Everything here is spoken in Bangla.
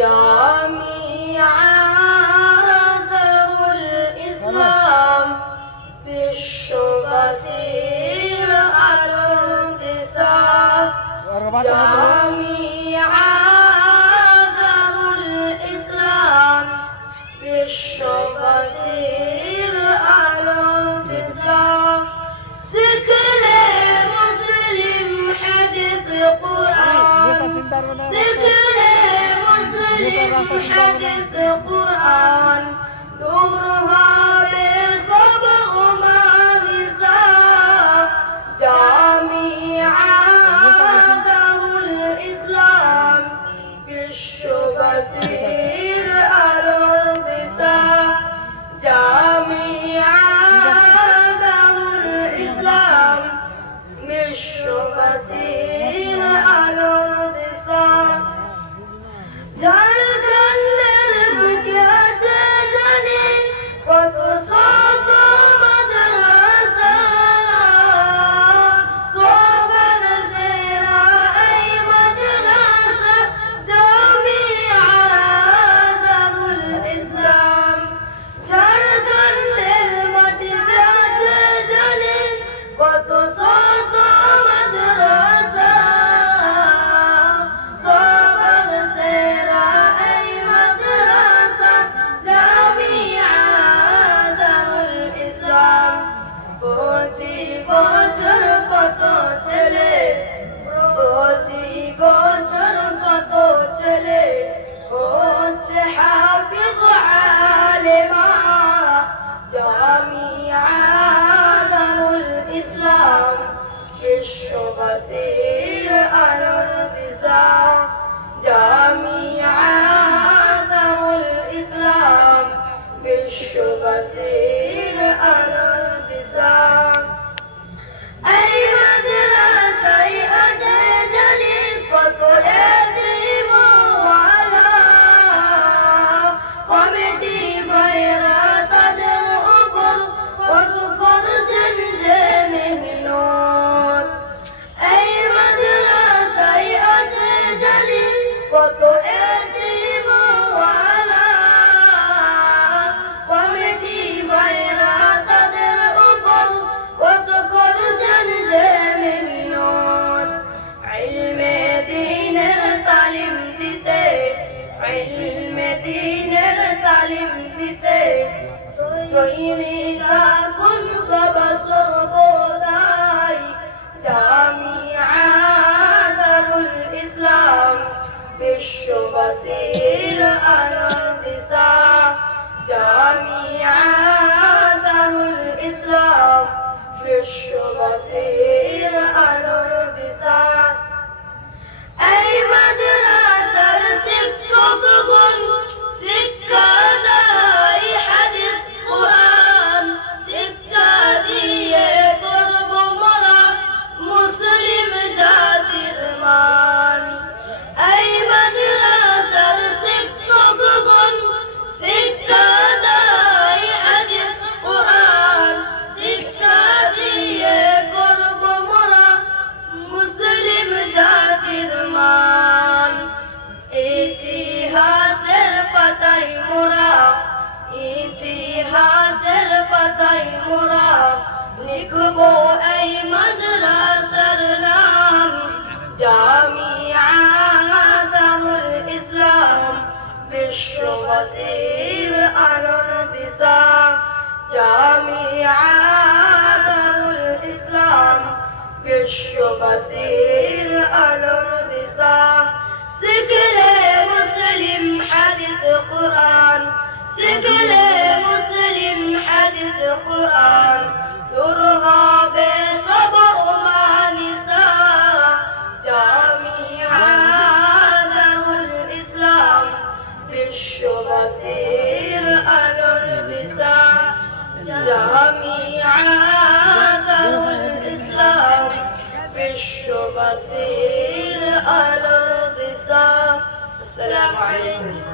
জামিয়া দারুল ইসলাম বিশ্ববাসীর আলোদেশা জামিয়া দারুল ইসলাম বিশ্ববাসীর আলোদেশা শিখলে মুসলিম হাদিস কুরআন শিখলে মুসলিম হাদিস কুরআন দূর হবে সব গুমানিসা জামিয়া দারুল ইসলাম বিশ্ববাসীর আলোদেশা জামিয়া দারুল ইসলাম বিশ্ববাসীর আলোদেশা ঝাড়খণ্ডের বুকে আছে জানি কত শত মাদ্রাসা সবার সেরা এই মাদ্রাসা জামিয়া দারুল ইসলাম ঝাড়খণ্ডের মাটিতে আছে জানি কত শত মাদ্রাসা সবার সেরা এই মাদ্রাসা জামিয়া দারুল ইসলাম প্রতি বছর কত ছেলে প্রতি বছর কত ছেলে হচ্ছে হাফিজ আলেমা জামিয়া দারুল ইসলাম বিশ্ববাসীর আলোদেশা জামিয়া দারুল ইসলাম বিশ্ববাসীর আলোদেশা এই মাদ্রাসায় আছে জানি কত এতিমওয়ালা কমিটি ভাইরা তাদের উপর কত করছেন যে মেহনত এই মাদ্রাসায় আছে জানি কত এতিমওয়ালা কমিটি ভাইরা তাদের উপর কত করছেন যে মেহনত ইলমে দ্বীনের তালিম দিতে ইলমে দ্বীনের তালিম দিতে তৈরি থাকুন সবার সর্বদাই জামিয়া দারুল ইসলাম বিশ্ববাসীর আলোদেশা জামিয়া দারুল ইসলাম বিশ্ববাসীর আলোদেশা এই মাদ্রাসার শিক্ষকগণ শিক্ষা দেয় হাদিস কুরআন শিক্ষা দিয়ে করব মোরা মুসলিম জাতির মান এই মাদ্রাসার শিক্ষকগণ শিক্ষা দেয় হাদিস কুরআন শিক্ষা দিয়ে করব মোরা মুসলিম জাতির মান ইতিহাসের পাতায় মোরা ইতিহাসের পাতায় মোরা লিখব এই মাদ্রাসার নাম জামিয়া দারুল ইসলাম বিশ্ববাসীর আলোদেশা জামিয়া দারুল ইসলাম বিশ্ববাসীর আলোদেশা শিখলে মুসলিম হাদিস কুরআন শিখলে মুসলিম হাদিস কুরআন দূর হবে সব গুমানিসা জামিয়া দারুল ইসলাম বিশ্ববাসীর আলোদেশা জামিয়া দারুল ইসলাম বিশ্ববাসীর আলোদেশা আসসালামু আলাইকুম